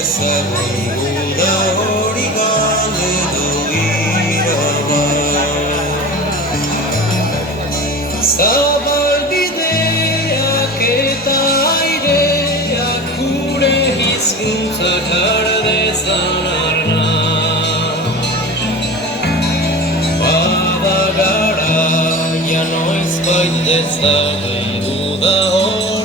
dezagun guda hori galdu iraba. Zabal bideak eta aireak gure hizkuntzak har dezan arna. Bada garaia noizbait dezagun guda hori